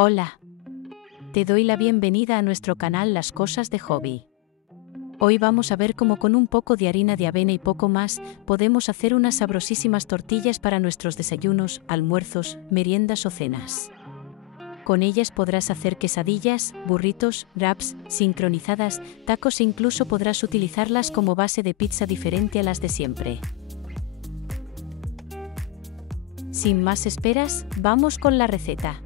Hola. Te doy la bienvenida a nuestro canal Las Cosas de Hobby. Hoy vamos a ver cómo con un poco de harina de avena y poco más, podemos hacer unas sabrosísimas tortillas para nuestros desayunos, almuerzos, meriendas o cenas. Con ellas podrás hacer quesadillas, burritos, wraps, sincronizadas, tacos e incluso podrás utilizarlas como base de pizza diferente a las de siempre. Sin más esperas, vamos con la receta.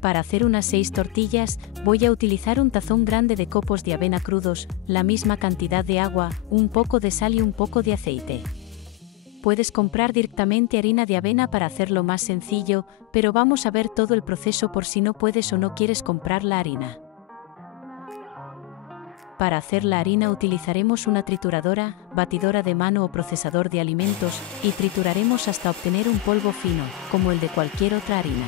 Para hacer unas 6 tortillas, voy a utilizar un tazón grande de copos de avena crudos, la misma cantidad de agua, un poco de sal y un poco de aceite. Puedes comprar directamente harina de avena para hacerlo más sencillo, pero vamos a ver todo el proceso por si no puedes o no quieres comprar la harina. Para hacer la harina utilizaremos una trituradora, batidora de mano o procesador de alimentos, y trituraremos hasta obtener un polvo fino, como el de cualquier otra harina.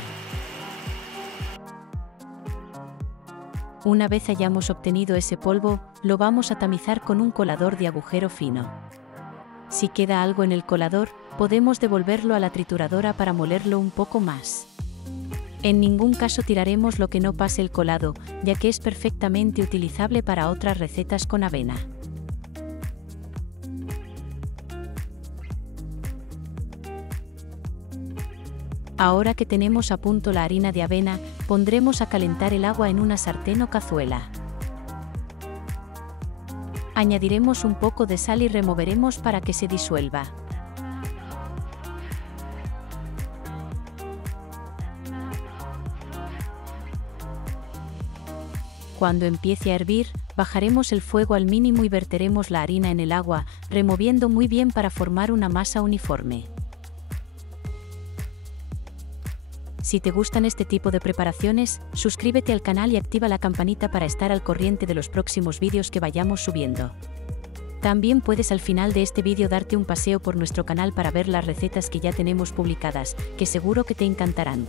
Una vez hayamos obtenido ese polvo, lo vamos a tamizar con un colador de agujero fino. Si queda algo en el colador, podemos devolverlo a la trituradora para molerlo un poco más. En ningún caso tiraremos lo que no pase el colado, ya que es perfectamente utilizable para otras recetas con avena. Ahora que tenemos a punto la harina de avena, pondremos a calentar el agua en una sartén o cazuela. Añadiremos un poco de sal y removeremos para que se disuelva. Cuando empiece a hervir, bajaremos el fuego al mínimo y verteremos la harina en el agua, removiendo muy bien para formar una masa uniforme. Si te gustan este tipo de preparaciones, suscríbete al canal y activa la campanita para estar al corriente de los próximos vídeos que vayamos subiendo. También puedes al final de este vídeo darte un paseo por nuestro canal para ver las recetas que ya tenemos publicadas, que seguro que te encantarán.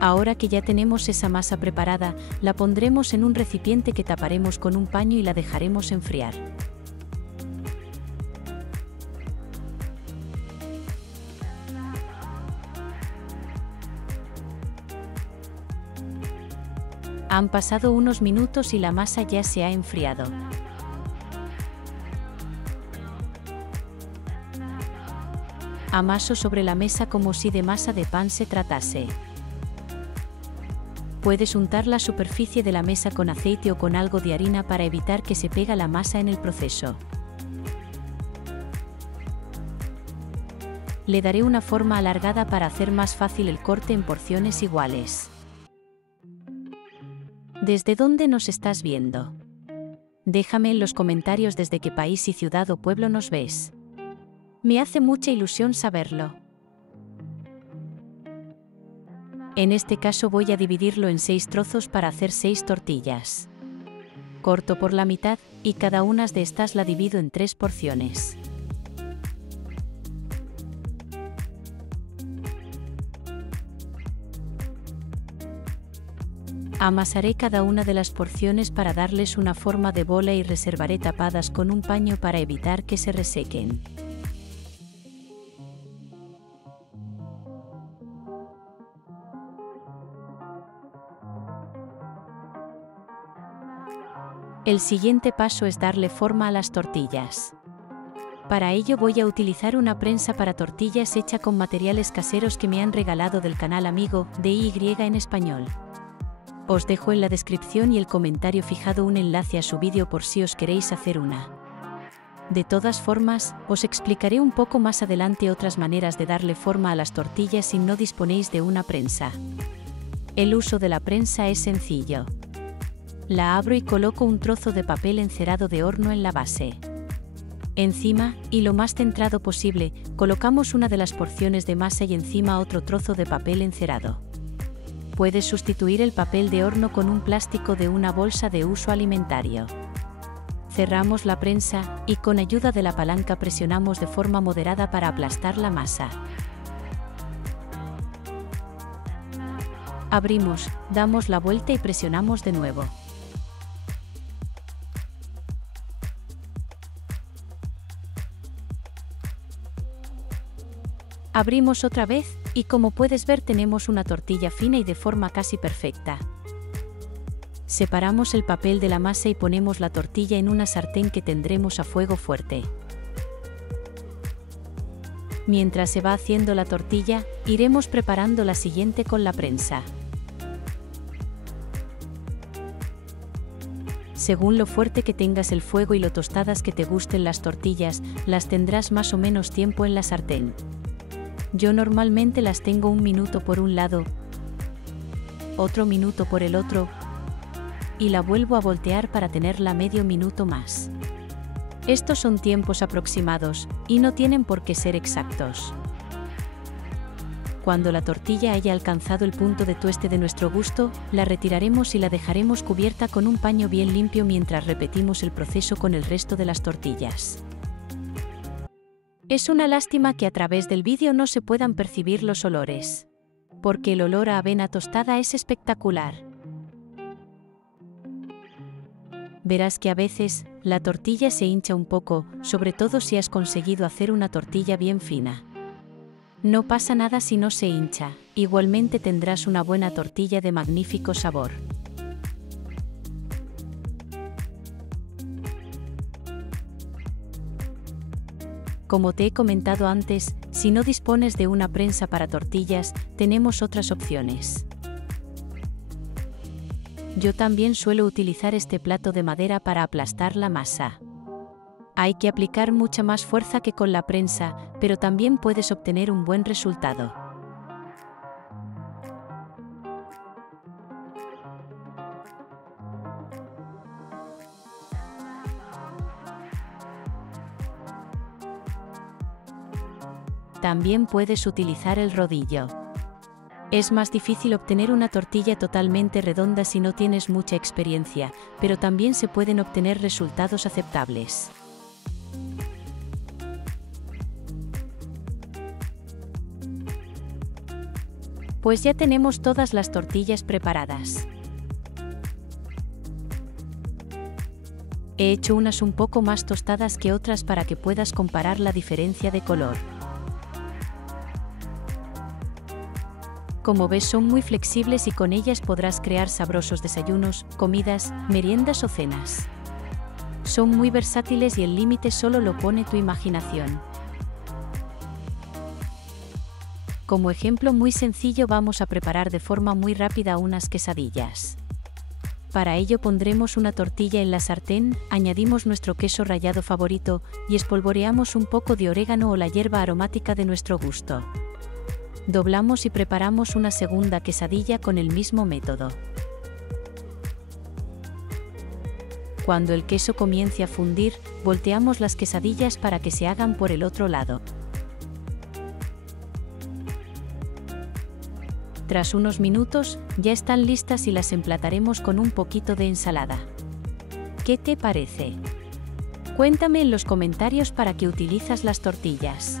Ahora que ya tenemos esa masa preparada, la pondremos en un recipiente que taparemos con un paño y la dejaremos enfriar. Han pasado unos minutos y la masa ya se ha enfriado. Amaso sobre la mesa como si de masa de pan se tratase. Puedes untar la superficie de la mesa con aceite o con algo de harina para evitar que se pegue la masa en el proceso. Le daré una forma alargada para hacer más fácil el corte en porciones iguales. ¿Desde dónde nos estás viendo? Déjame en los comentarios desde qué país y ciudad o pueblo nos ves. Me hace mucha ilusión saberlo. En este caso voy a dividirlo en 6 trozos para hacer 6 tortillas. Corto por la mitad, y cada una de estas la divido en 3 porciones. Amasaré cada una de las porciones para darles una forma de bola y reservaré tapadas con un paño para evitar que se resequen. El siguiente paso es darle forma a las tortillas. Para ello voy a utilizar una prensa para tortillas hecha con materiales caseros que me han regalado del canal amigo DIY en español. Os dejo en la descripción y el comentario fijado un enlace a su vídeo por si os queréis hacer una. De todas formas, os explicaré un poco más adelante otras maneras de darle forma a las tortillas si no disponéis de una prensa. El uso de la prensa es sencillo. La abro y coloco un trozo de papel encerado de horno en la base. Encima, y lo más centrado posible, colocamos una de las porciones de masa y encima otro trozo de papel encerado. Puedes sustituir el papel de horno con un plástico de una bolsa de uso alimentario. Cerramos la prensa, y con ayuda de la palanca presionamos de forma moderada para aplastar la masa. Abrimos, damos la vuelta y presionamos de nuevo. Abrimos otra vez, y como puedes ver tenemos una tortilla fina y de forma casi perfecta. Separamos el papel de la masa y ponemos la tortilla en una sartén que tendremos a fuego fuerte. Mientras se va haciendo la tortilla, iremos preparando la siguiente con la prensa. Según lo fuerte que tengas el fuego y lo tostadas que te gusten las tortillas, las tendrás más o menos tiempo en la sartén. Yo normalmente las tengo 1 minuto por un lado, otro minuto por el otro, y la vuelvo a voltear para tenerla medio minuto más. Estos son tiempos aproximados, y no tienen por qué ser exactos. Cuando la tortilla haya alcanzado el punto de tueste de nuestro gusto, la retiraremos y la dejaremos cubierta con un paño bien limpio mientras repetimos el proceso con el resto de las tortillas. Es una lástima que a través del vídeo no se puedan percibir los olores, porque el olor a avena tostada es espectacular. Verás que a veces, la tortilla se hincha un poco, sobre todo si has conseguido hacer una tortilla bien fina. No pasa nada si no se hincha, igualmente tendrás una buena tortilla de magnífico sabor. Como te he comentado antes, si no dispones de una prensa para tortillas, tenemos otras opciones. Yo también suelo utilizar este plato de madera para aplastar la masa. Hay que aplicar mucha más fuerza que con la prensa, pero también puedes obtener un buen resultado. También puedes utilizar el rodillo. Es más difícil obtener una tortilla totalmente redonda si no tienes mucha experiencia, pero también se pueden obtener resultados aceptables. Pues ya tenemos todas las tortillas preparadas. He hecho unas un poco más tostadas que otras para que puedas comparar la diferencia de color. Como ves, son muy flexibles y con ellas podrás crear sabrosos desayunos, comidas, meriendas o cenas. Son muy versátiles y el límite solo lo pone tu imaginación. Como ejemplo muy sencillo vamos a preparar de forma muy rápida unas quesadillas. Para ello pondremos una tortilla en la sartén, añadimos nuestro queso rallado favorito y espolvoreamos un poco de orégano o la hierba aromática de nuestro gusto. Doblamos y preparamos una segunda quesadilla con el mismo método. Cuando el queso comience a fundir, volteamos las quesadillas para que se hagan por el otro lado. Tras unos minutos, ya están listas y las emplataremos con un poquito de ensalada. ¿Qué te parece? Cuéntame en los comentarios para qué utilizas las tortillas.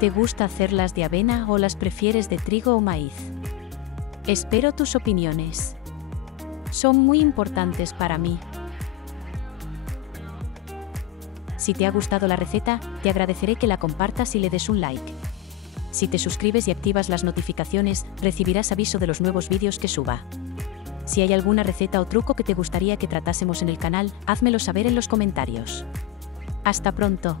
¿Te gusta hacerlas de avena o las prefieres de trigo o maíz? Espero tus opiniones. Son muy importantes para mí. Si te ha gustado la receta, te agradeceré que la compartas y le des un like. Si te suscribes y activas las notificaciones, recibirás aviso de los nuevos vídeos que suba. Si hay alguna receta o truco que te gustaría que tratásemos en el canal, házmelo saber en los comentarios. Hasta pronto.